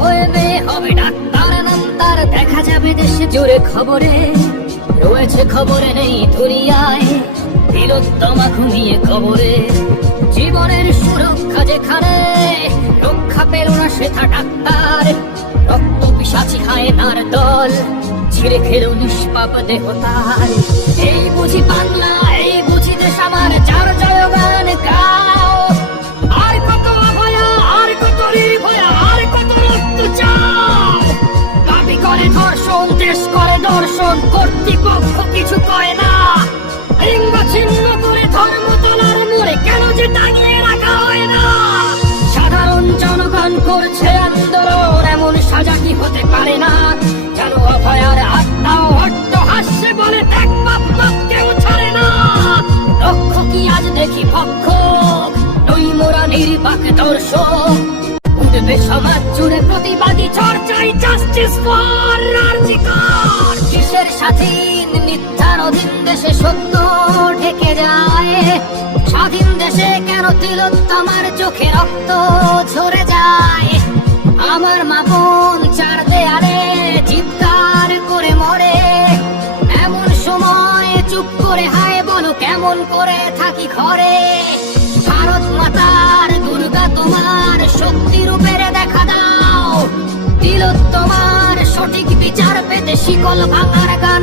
হয়ে মেয়ে হবে ডাক্তার, নাম তার দেখা যাবে দেশে জুড়ে খবরে, রয়েছে খবরে নেই দুনিয়ায় তিলোত্তমা ঘুমিয়ে কবরে। জীবনের সুরক্ষা যেখানে রক্ষা পেল না সেথা ডাক্তার, রক্ত পিশাচি খায় তার দল, ছিঁড়ে খেলো নিষ্পাপ দেহ তার। এই বুঝি বাংলা, এই বুঝি দেশ আমার, যার জয়গান গাও। আর কত অভয়া, আর কত নির্ভয়া, আর কত রক্ত চাও। দাবি করে ধর্ষণ, দেশ করে দর্শন, কর্তৃপক্ষ কিছু কয় না। লিঙ্গ ছিন্ন করে ধর্ম তলার মোড়ে কেন যে টাঙিয়ে রাখা হয় না। সাধারণ জনগণ করছে আন্দোলন, এমন সাজা কি হতে পারে না। যেন অভয়ার আত্মাও হট্ট হাসছে বলে দেখ বাপ বাপ কেউ ছাড়ে না। লক্ষ কি আজ দেখি পক্ষ, নই মোরা নির্বাক দর্শক। উঠবে সমাজ জুড়ে প্রতিবাদী চর্চাই, জাস্টিস ফর রাজিকার। কিসের স্বাধীন মিথ্যার অধীন দেশে সত্য ঢেকে যায়। স্বাধীন দেশে কেন তিলোত্তমার চোখে রক্ত ঝরে যায়। আমার মা বোন চার দেয়ালে চিৎকার করে মরে, এমন সময় চুপ করে হায় বলো কেমন করে থাকি ঘরে। ভারত মাতার দুর্গা তোমার শক্তি রূপের দেখা দাও। তিলোত্তমার সঠিক বিচার পেতে শিকল ভাঙার গান